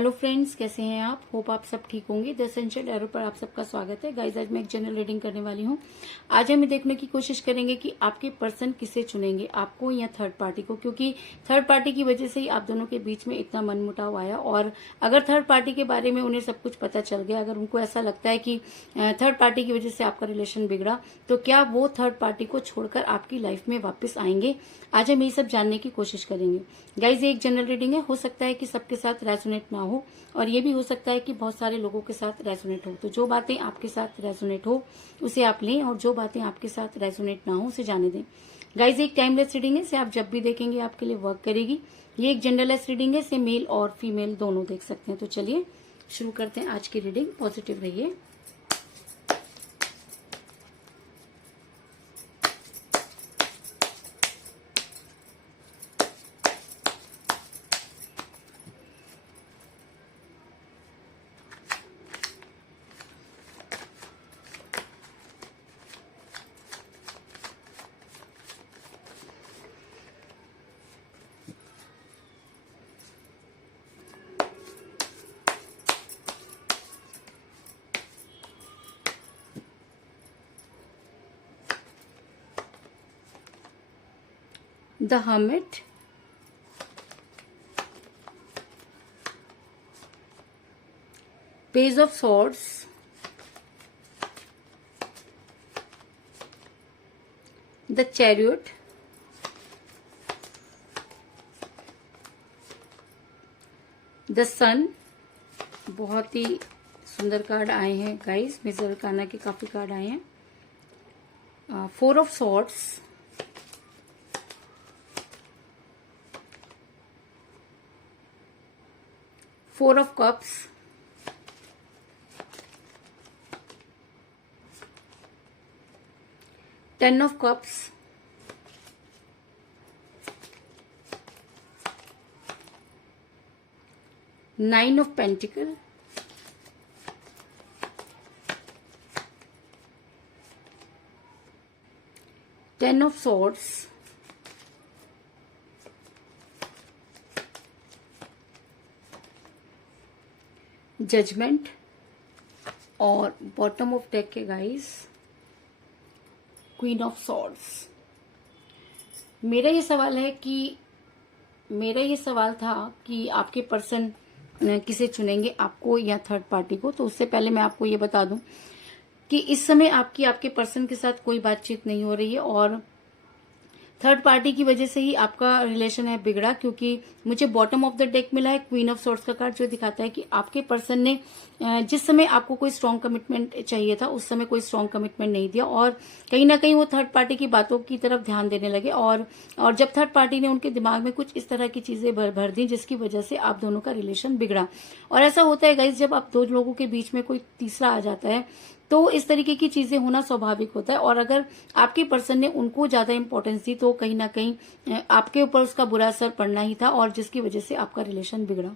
Hello friends, कैसे हैं आप? होप आप सब ठीक होंगे। द एसेंशियल एरो पर आप सबका स्वागत है। गाइस, आज मैं एक जनरल रीडिंग करने वाली हूँ। आज हम देखने की कोशिश करेंगे कि आपके पर्सन किसे चुनेंगे, आपको या थर्ड पार्टी को, क्योंकि थर्ड पार्टी की वजह से ही आप दोनों के बीच में इतना मनमुटाव आया। और अगर थर्ड पार्टी के बारे में उन्हें सब कुछ पता चल गया, अगर उनको ऐसा लगता है कि थर्ड पार्टी की वजह से आपका रिलेशन बिगड़ा, तो क्या वो थर्ड पार्टी को छोड़कर आपकी लाइफ में वापस आएंगे? आज हम ये सब जानने की कोशिश करेंगे। गाइस, ये एक जनरल रीडिंग है। हो सकता है कि सबके साथ रेजोनेट ना हो, और ये भी हो सकता है कि बहुत सारे लोगों के साथ रेजोनेट हो। तो जो बातें आपके साथ रेजोनेट हो उसे आप लें, और जो बातें आपके साथ रेजोनेट ना हो उसे जाने दें। गाइस, एक टाइमलेस रीडिंग है, इसे आप जब भी देखेंगे आपके लिए वर्क करेगी। ये एक जेंडरलेस रीडिंग है, इसे मेल और फीमेल दोनों देख सकते हैं। तो चलिए शुरू करते हैं आज की रीडिंग। पॉजिटिव रहिए। The Hermit, Page of Swords, The Chariot, The Sun। बहुत ही सुंदर कार्ड आए हैं गाइस, मेजर अरकाना के काफी कार्ड आए हैं। Four of swords, four of cups, ten of cups, nine of pentacle, ten of swords, judgement, और बॉटम ऑफ डेक के गाइस क्वीन ऑफ सॉर्ड्स। मेरा ये सवाल था कि आपके पर्सन किसे चुनेंगे, आपको या थर्ड पार्टी को। तो उससे पहले मैं आपको ये बता दूं कि इस समय आपके पर्सन के साथ कोई बातचीत नहीं हो रही है, और थर्ड पार्टी की वजह से ही आपका रिलेशन है बिगड़ा। क्योंकि मुझे बॉटम ऑफ द डेक मिला है क्वीन ऑफ सॉर्ड्स का कार्ड, जो दिखाता है कि आपके पर्सन ने जिस समय आपको कोई स्ट्रांग कमिटमेंट चाहिए था उस समय कोई स्ट्रांग कमिटमेंट नहीं दिया, और कहीं ना कहीं वो थर्ड पार्टी की बातों की तरफ ध्यान देने लगे। और जब थर्ड पार्टी ने उनके दिमाग में कुछ इस तरह की चीजें भर दी, जिसकी वजह से आप दोनों का रिलेशन बिगड़ा। और ऐसा होता है गाइस, जब आप दो लोगों के बीच में कोई तीसरा आ जाता है तो इस तरीके की चीजें होना स्वाभाविक होता है। और अगर आपके पर्सन ने उनको ज्यादा इंपॉर्टेंस दी तो कहीं ना कहीं आपके ऊपर उसका बुरा असर पड़ना ही था, और जिसकी वजह से आपका रिलेशन बिगड़ा।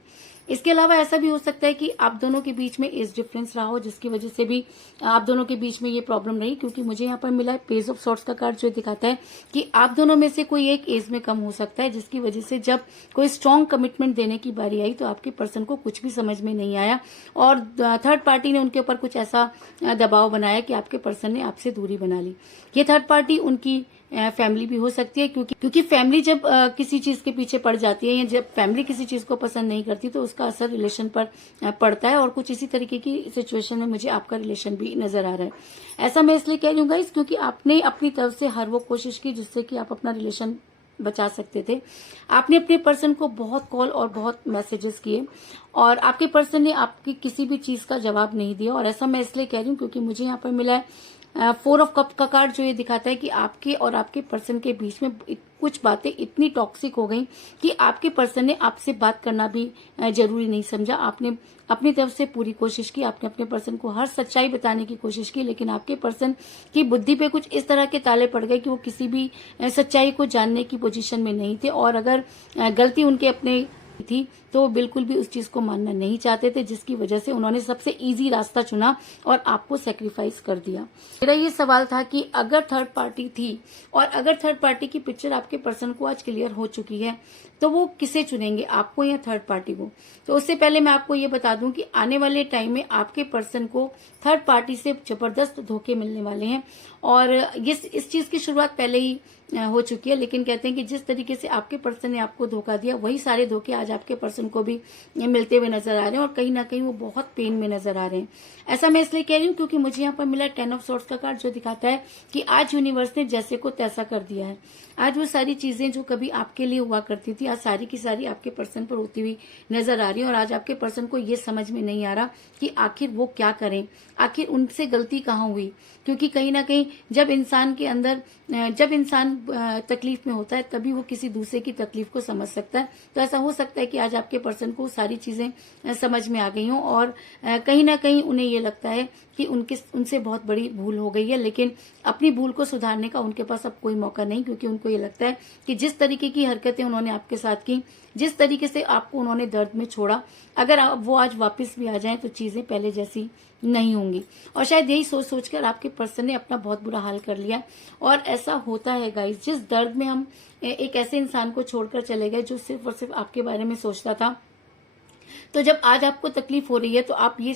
इसके अलावा ऐसा भी हो सकता है कि आप दोनों के बीच में एज डिफरेंस रहा हो, जिसकी वजह से भी आप दोनों के बीच में ये प्रॉब्लम रही। क्योंकि मुझे यहाँ पर मिला है पेज ऑफ सॉर्ड्स का कार्ड, जो दिखाता है कि आप दोनों में से कोई एक एज में कम हो सकता है, जिसकी वजह से जब कोई स्ट्रांग कमिटमेंट देने की बारी आई तो आपके पर्सन को कुछ भी समझ में नहीं आया, और थर्ड पार्टी ने उनके ऊपर कुछ ऐसा दबाव बनाया कि आपके पर्सन ने आपसे दूरी बना ली। ये थर्ड पार्टी उनकी फैमिली भी हो सकती है, क्योंकि फैमिली जब किसी चीज के पीछे पड़ जाती है, या जब फैमिली किसी चीज को पसंद नहीं करती, तो उसका असर रिलेशन पर पड़ता है। और कुछ इसी तरीके की सिचुएशन में मुझे आपका रिलेशन भी नजर आ रहा है। ऐसा मैं इसलिए कह रही हूँ गाइस, क्योंकि आपने अपनी तरफ से हर वो कोशिश की जिससे कि आप अपना रिलेशन बचा सकते थे। आपने अपने पर्सन को बहुत कॉल और बहुत मैसेजेस किए, और आपके पर्सन ने आपकी किसी भी चीज का जवाब नहीं दिया। और ऐसा मैं इसलिए कह रही हूँ क्योंकि मुझे यहाँ पर मिला है फोर ऑफ कप का कार्ड, जो ये दिखाता है कि आपके और आपके पर्सन के बीच में कुछ बातें इतनी टॉक्सिक हो गई कि आपके पर्सन ने आपसे बात करना भी जरूरी नहीं समझा। आपने अपनी तरफ से पूरी कोशिश की, आपने अपने पर्सन को हर सच्चाई बताने की कोशिश की, लेकिन आपके पर्सन की बुद्धि पे कुछ इस तरह के ताले पड़ गए कि वो किसी भी सच्चाई को जानने की पोजीशन में नहीं थे। और अगर गलती उनके अपने थी तो वो बिल्कुल भी उस चीज को मानना नहीं चाहते थे, जिसकी वजह से उन्होंने सबसे इजी रास्ता चुना और आपको सेक्रीफाइस कर दिया। मेरा ये सवाल था कि अगर थर्ड पार्टी थी और अगर थर्ड पार्टी की पिक्चर आपके पर्सन को आज क्लियर हो चुकी है, तो वो किसे चुनेंगे, आपको या थर्ड पार्टी को? तो उससे पहले मैं आपको ये बता दूं कि आने वाले टाइम में आपके पर्सन को थर्ड पार्टी से जबरदस्त धोखे मिलने वाले हैं और इस चीज की शुरुआत पहले ही हो चुकी है। लेकिन कहते हैं कि जिस तरीके से आपके पर्सन ने आपको धोखा दिया, वही सारे धोखे आज आपके पर्सन को भी मिलते हुए नजर आ रहे हैं और कहीं ना कहीं वो बहुत पेन में नजर आ रहे हैं। ऐसा मैं इसलिए कह रही हूँ क्योंकि मुझे यहाँ पर मिला 10 ऑफ सॉर्ड्स का कार्ड, जो दिखाता है कि आज यूनिवर्स ने जैसे को तैसा कर दिया है। आज वो सारी चीजें जो कभी आपके लिए हुआ करती थी, आज सारी की सारी आपके पर्सन पर होती हुई नजर आ रही है और आज आपके पर्सन को ये समझ में नहीं आ रहा कि आखिर वो क्या करें, आखिर उनसे गलती कहाँ हुई। क्योंकि कहीं ना कहीं जब इंसान के अंदर जब इंसान तकलीफ में होता है, तभी वो किसी दूसरे की तकलीफ को समझ सकता है। तो ऐसा हो सकता है कि आज आपके पर्सन को सारी चीजें समझ में आ गई हों और कहीं ना कहीं उन्हें ये लगता है कि उनसे बहुत बड़ी भूल हो गई है, लेकिन अपनी भूल को सुधारने का उनके पास अब कोई मौका नहीं, क्योंकि उनको ये लगता है कि जिस तरीके की हरकतें उन्होंने आपके साथ की, जिस तरीके से आपको उन्होंने दर्द में छोड़ा, अगर वो आज वापस भी आ जाएं तो चीजें पहले जैसी नहीं होंगी। और शायद यही सोच सोचकर आपके पर्सन ने अपना बहुत बुरा हाल कर लिया। और ऐसा होता है गाइस, जिस दर्द में हम एक ऐसे इंसान को छोड़कर चले गए जो सिर्फ और सिर्फ आपके बारे में सोचता था, तो जब आज आपको तकलीफ हो रही है तो आप ये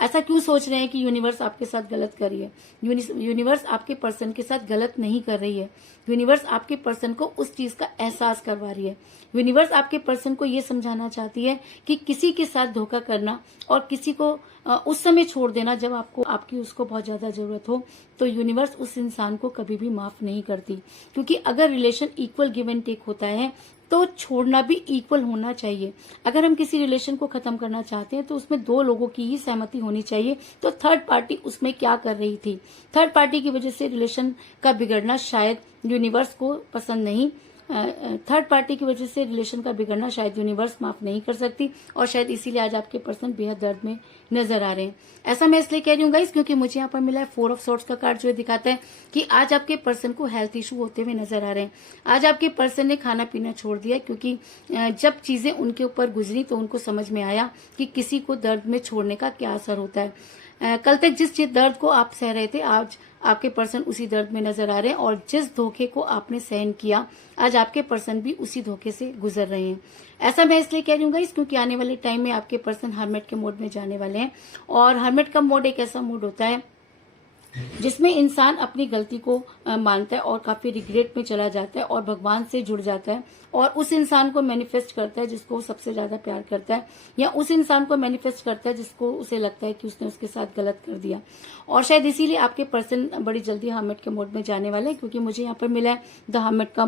ऐसा क्यों सोच रहे हैं कि यूनिवर्स आपके साथ गलत कर रही है? यूनिवर्स आपके पर्सन के साथ गलत नहीं कर रही है। यूनिवर्स आपके पर्सन को उस चीज का एहसास करवा रही है। यूनिवर्स आपके पर्सन को ये समझाना चाहती है कि किसी के साथ धोखा करना और किसी को उस समय छोड़ देना जब आपकी उसको बहुत ज्यादा जरूरत हो, तो यूनिवर्स उस इंसान को कभी भी माफ नहीं करती। क्योंकि अगर relation equal give and take होता है तो छोड़ना भी इक्वल होना चाहिए। अगर हम किसी रिलेशन को खत्म करना चाहते हैं तो उसमें दो लोगों की ही सहमति होनी चाहिए। तो थर्ड पार्टी उसमें क्या कर रही थी? थर्ड पार्टी की वजह से रिलेशन का बिगड़ना शायद यूनिवर्स को पसंद नहीं। थर्ड पार्टी की वजह से रिलेशन का बिगड़ना शायद यूनिवर्स माफ नहीं कर सकती और शायद इसीलिए आज आपके पर्सन बेहद दर्द में नजर आ रहे हैं। ऐसा मैं इसलिए कह रही हूँ गाइस क्योंकि मुझे यहाँ पर मिला है 4 ऑफ सॉर्ड्स का कार्ड, जो दिखाता है कि आज आपके पर्सन को हेल्थ इशू होते हुए नजर आ रहे हैं। आज आपके पर्सन ने खाना पीना छोड़ दिया क्योंकि जब चीजें उनके ऊपर गुजरी तो उनको समझ में आया कि किसी को दर्द में छोड़ने का क्या असर होता है। कल तक जिस दर्द को आप सह रहे थे, आज आपके पर्सन उसी दर्द में नजर आ रहे हैं और जिस धोखे को आपने सहन किया, आज आपके पर्सन भी उसी धोखे से गुजर रहे हैं। ऐसा मैं इसलिए कह रही हूँ गाइस क्योंकि आने वाले टाइम में आपके पर्सन हर्मिट के मोड में जाने वाले हैं और हर्मिट का मोड एक ऐसा मोड होता है जिसमें इंसान अपनी गलती को मानता है और काफी रिग्रेट में चला जाता है और भगवान से जुड़ जाता है और उस इंसान को मैनिफेस्ट करता है जिसको वो सबसे ज्यादा प्यार करता है, या उस इंसान को मैनिफेस्ट करता है जिसको उसे लगता है कि उसने उसके साथ गलत कर दिया। और शायद इसीलिए आपके पर्सन बड़ी जल्दी हर्मिट के मोड में जाने वाले हैं, क्योंकि मुझे यहाँ पर मिला है द हर्मिट का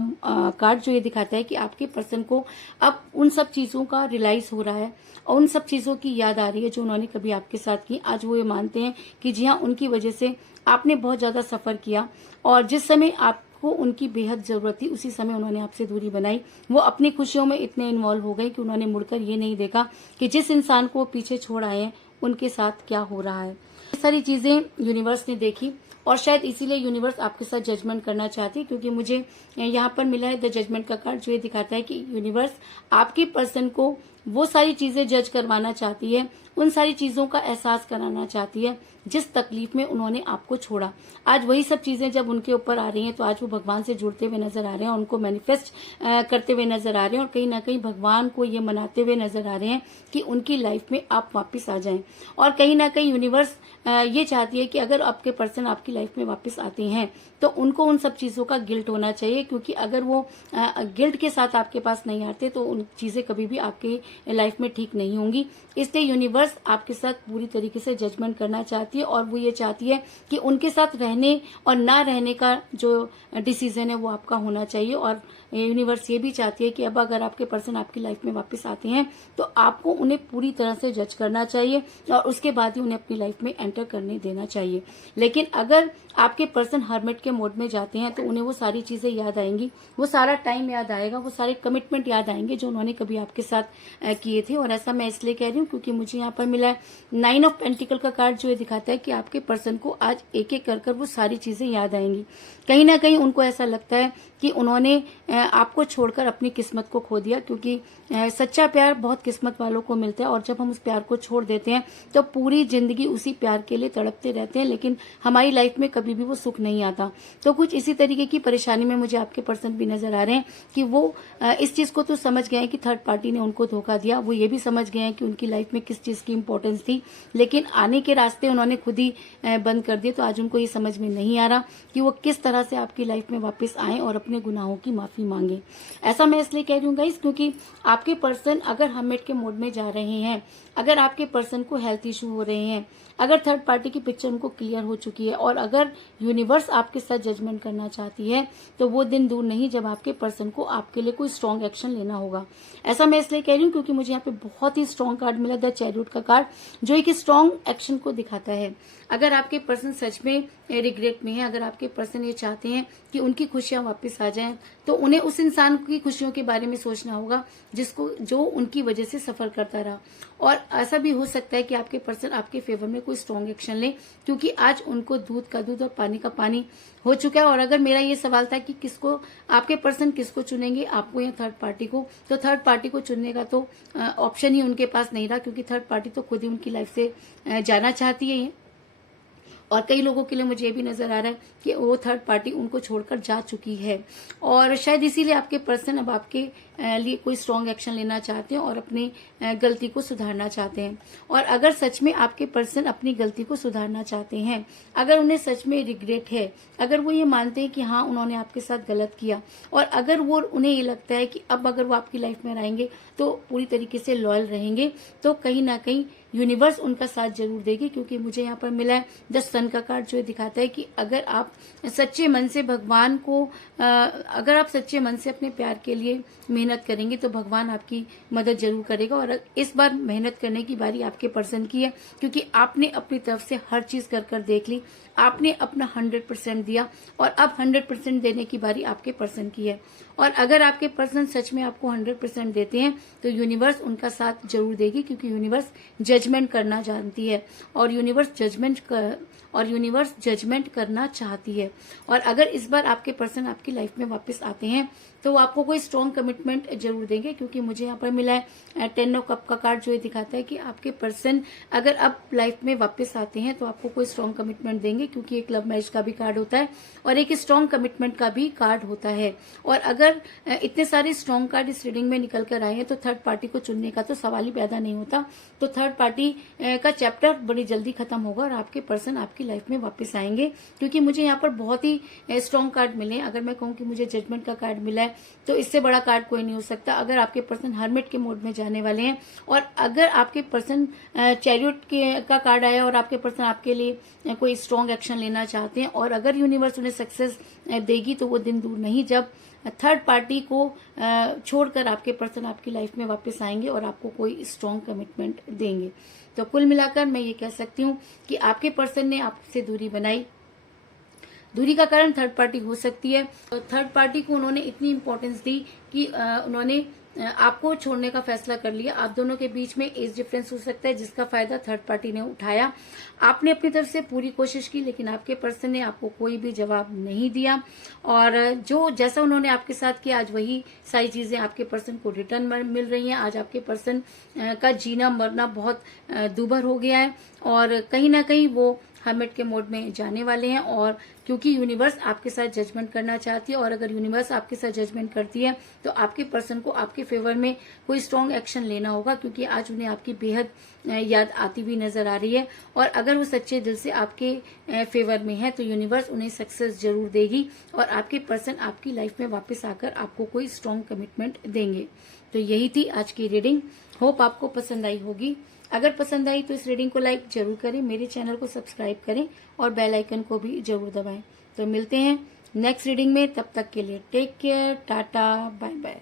कार्ड, जो ये दिखाता है कि आपके पर्सन को अब उन सब चीजों का रियलाइज हो रहा है और उन सब चीजों की याद आ रही है जो उन्होंने कभी आपके साथ की। आज वो ये मानते हैं कि जी हाँ, उनकी वजह से आपने बहुत ज्यादा सफर किया और जिस समय आपको उनकी बेहद जरूरत थी उसी समय उन्होंने आपसे दूरी बनाई। वो अपनी खुशियों में इतने इन्वॉल्व हो गए कि उन्होंने मुड़कर ये नहीं देखा कि जिस इंसान को पीछे छोड़ आए हैं उनके साथ क्या हो रहा है। ये सारी चीजें यूनिवर्स ने देखी और शायद इसीलिए यूनिवर्स आपके साथ जजमेंट करना चाहती है, क्योंकि मुझे यहाँ पर मिला है द जजमेंट का कार्ड, जो ये दिखाता है कि यूनिवर्स आपके पर्सन को वो सारी चीजें जज करवाना चाहती है, उन सारी चीजों का एहसास कराना चाहती है जिस तकलीफ में उन्होंने आपको छोड़ा। आज वही सब चीजें जब उनके ऊपर आ रही हैं तो आज वो भगवान से जुड़ते हुए नजर आ रहे हैं, उनको मैनिफेस्ट करते हुए नजर आ रहे हैं और कहीं ना कहीं भगवान को ये मनाते हुए नजर आ रहे हैं कि उनकी लाइफ में आप वापस आ जाएं। और कहीं ना कहीं यूनिवर्स ये चाहती है कि अगर आपके पर्सन आपकी लाइफ में वापस आते हैं तो उनको उन सब चीजों का गिल्ट होना चाहिए, क्योंकि अगर वो गिल्ट के साथ आपके पास नहीं आते तो उन चीजें कभी भी आपके लाइफ में ठीक नहीं होंगी। इसलिए यूनिवर्स आपके साथ पूरी तरीके से जजमेंट करना चाहती है और वो ये चाहती है कि उनके साथ रहने और ना रहने का जो डिसीजन है वो आपका होना चाहिए। और यूनिवर्स ये भी चाहती है कि अब अगर आपके पर्सन आपकी लाइफ में वापस आते हैं तो आपको उन्हें पूरी तरह से जज करना चाहिए और उसके बाद ही उन्हें अपनी लाइफ में एंटर करने देना चाहिए। लेकिन अगर आपके पर्सन हर्मिट के मोड में जाते हैं तो उन्हें वो सारी चीजें याद आएंगी, वो सारा टाइम याद आएगा, वो सारे कमिटमेंट याद आएंगे जो उन्होंने कभी आपके साथ किए थे। और ऐसा मैं इसलिए कह रही हूँ क्योंकि मुझे यहाँ पर मिला है 9 ऑफ पेंटिकल का कार्ड, जो ये दिखाता है कि आपके पर्सन को आज एक एक कर वो सारी चीजें याद आएंगी। कहीं ना कहीं उनको ऐसा लगता है कि उन्होंने आपको छोड़कर अपनी किस्मत को खो दिया, क्योंकि सच्चा प्यार बहुत किस्मत वालों को मिलता है और जब हम उस प्यार को छोड़ देते हैं तो पूरी जिंदगी उसी प्यार के लिए तड़पते रहते हैं, लेकिन हमारी लाइफ में कभी भी वो सुख नहीं आता। तो कुछ इसी तरीके की परेशानी में मुझे आपके पर्सन भी नजर आ रहे हैं कि वो इस चीज को तो समझ गए हैं कि थर्ड पार्टी ने उनको धोखा दिया, वो ये भी समझ गए हैं कि उनकी लाइफ में किस चीज की इंपॉर्टेंस थी, लेकिन आने के रास्ते उन्होंने खुद ही बंद कर दिए। तो आज उनको ये समझ में नहीं आ रहा कि वो किस तरह से आपकी लाइफ में वापस आए और अपने गुनाहों की माफी मांगे। ऐसा मैं इसलिए कह रही हूँ गाइस, क्योंकि आपके पर्सन अगर हर्मिट के मोड में जा रहे हैं, अगर आपके पर्सन को हेल्थ इशू हो रहे हैं, अगर थर्ड पार्टी की पिक्चर उनको क्लियर हो चुकी है और अगर यूनिवर्स आपके साथ जजमेंट करना चाहती है, तो वो दिन दूर नहीं जब आपके पर्सन को आपके लिए कोई स्ट्रॉन्ग एक्शन लेना होगा। ऐसा मैं इसलिए कह रही हूँ क्योंकि मुझे यहाँ पे बहुत ही स्ट्रॉन्ग कार्ड मिला, द चैरियट का कार्ड, जो एक स्ट्रॉन्ग एक्शन को दिखाता है। अगर आपके पर्सन सच में रिग्रेट में है, अगर आपके पर्सन ये चाहते हैं कि उनकी खुशियां वापस आ जाएं, तो उन्हें उस इंसान की खुशियों के बारे में सोचना होगा जो उनकी वजह से सफर करता रहा। और ऐसा भी हो सकता है कि आपके पर्सन आपके फेवर में कोई स्ट्रॉन्ग एक्शन ले, क्योंकि आज उनको दूध का दूध और पानी का पानी हो चुका है। और अगर मेरा ये सवाल था कि किसको आपके पर्सन किसको चुनेंगे, आपको या थर्ड पार्टी को, तो थर्ड पार्टी को चुनने का तो ऑप्शन ही उनके पास नहीं रहा, क्योंकि थर्ड पार्टी तो खुद ही उनकी लाइफ से जाना चाहती है। और कई लोगों के लिए मुझे ये भी नजर आ रहा है कि वो थर्ड पार्टी उनको छोड़कर जा चुकी है और शायद इसीलिए आपके पर्सन अब आपके लिए कोई स्ट्रॉन्ग एक्शन लेना चाहते हैं और अपनी गलती को सुधारना चाहते हैं। और अगर सच में आपके पर्सन अपनी गलती को सुधारना चाहते हैं, अगर उन्हें सच में रिग्रेट है, अगर वो ये मानते हैं कि हाँ उन्होंने आपके साथ गलत किया, और अगर वो उन्हें ये लगता है कि अब अगर वो आपकी लाइफ में रहेंगे तो पूरी तरीके से लॉयल रहेंगे, तो कहीं ना कहीं यूनिवर्स उनका साथ जरूर देगी। क्योंकि मुझे यहाँ पर मिला है द सन का कार्ड, जो दिखाता है कि अगर आप सच्चे मन से भगवान को अगर आप सच्चे मन से अपने प्यार के लिए मेहनत करेंगे तो भगवान आपकी मदद जरूर करेगा। और इस बार मेहनत करने की बारी आपके पर्सन की है, क्योंकि आपने अपनी तरफ से हर चीज कर देख ली, आपने अपना 100% दिया और अब 100% देने की बारी आपके पर्सन की है। और अगर आपके पर्सन सच में आपको 100% देते हैं तो यूनिवर्स उनका साथ जरूर देगी, क्योंकि यूनिवर्स जजमेंट करना जानती है और यूनिवर्स जजमेंट करना चाहती है। और अगर इस बार आपके पर्सन आपकी लाइफ में वापस आते हैं तो वो आपको कोई स्ट्रॉन्ग कमिटमेंट जरूर देंगे, क्योंकि मुझे यहाँ पर मिला है 10 ऑफ कप का कार्ड, जो ये दिखाता है कि आपके पर्सन अगर अब लाइफ में वापस आते हैं तो आपको कोई स्ट्रॉन्ग कमिटमेंट देंगे, क्योंकि एक लव मैरिज का भी कार्ड होता है और एक स्ट्रॉन्ग कमिटमेंट का भी कार्ड होता है। और अगर इतने सारे स्ट्रॉन्ग कार्ड इस रीडिंग में निकल कर आए हैं तो थर्ड पार्टी को चुनने का तो सवाल ही पैदा नहीं होता। तो थर्ड पार्टी का चैप्टर बड़ी जल्दी खत्म होगा और आपके पर्सन आपकी लाइफ में वापस आएंगे, क्योंकि मुझे यहाँ पर बहुत ही स्ट्रॉन्ग कार्ड मिले। अगर मैं कहूँ कि मुझे जजमेंट का कार्ड मिला है तो इससे बड़ा कार्ड कोई नहीं हो सकता। अगर आपके पर्सन हर्मिट के मोड में जाने वाले हैं और अगर आपके पर्सन चैरियट का कार्ड आया और आपके पर्सन आपके लिए कोई स्ट्रॉन्ग एक्शन लेना चाहते हैं और अगर यूनिवर्स उन्हें सक्सेस देगी तो वो दिन दूर नहीं जब थर्ड पार्टी को छोड़कर आपके पर्सन आपकी लाइफ में वापस आएंगे और आपको कोई स्ट्रॉन्ग कमिटमेंट देंगे। तो कुल मिलाकर मैं ये कह सकती हूँ कि आपके पर्सन ने आपसे दूरी बनाई। दूरी का कारण थर्ड पार्टी हो सकती है। थर्ड पार्टी को उन्होंने इतनी इंपॉर्टेंस दी कि उन्होंने आपको छोड़ने का फैसला कर लिया। आप दोनों के बीच में एज डिफरेंस हो सकता है जिसका फायदा थर्ड पार्टी ने उठाया। आपने अपनी तरफ से पूरी कोशिश की लेकिन आपके पर्सन ने आपको कोई भी जवाब नहीं दिया और जो जैसा उन्होंने आपके साथ किया आज वही सारी चीजें आपके पर्सन को रिटर्न मिल रही हैं। आज आपके पर्सन का जीना मरना बहुत दूभर हो गया है और कहीं ना कहीं वो हर्मिट के मोड में जाने वाले हैं। और क्योंकि यूनिवर्स आपके साथ जजमेंट करना चाहती है और अगर यूनिवर्स आपके साथ जजमेंट करती है तो आपके पर्सन को आपके फेवर में कोई स्ट्रॉन्ग एक्शन लेना होगा, क्योंकि आज उन्हें आपकी बेहद याद आती हुई नजर आ रही है। और अगर वो सच्चे दिल से आपके फेवर में है तो यूनिवर्स उन्हें सक्सेस जरूर देगी और आपके पर्सन आपकी लाइफ में वापस आकर आपको कोई स्ट्रॉन्ग कमिटमेंट देंगे। तो यही थी आज की रीडिंग। होप आपको पसंद आई होगी। अगर पसंद आई तो इस रीडिंग को लाइक जरूर करें, मेरे चैनल को सब्सक्राइब करें और बेल आइकन को भी जरूर दबाएं। तो मिलते हैं नेक्स्ट रीडिंग में, तब तक के लिए take care, tata, bye bye.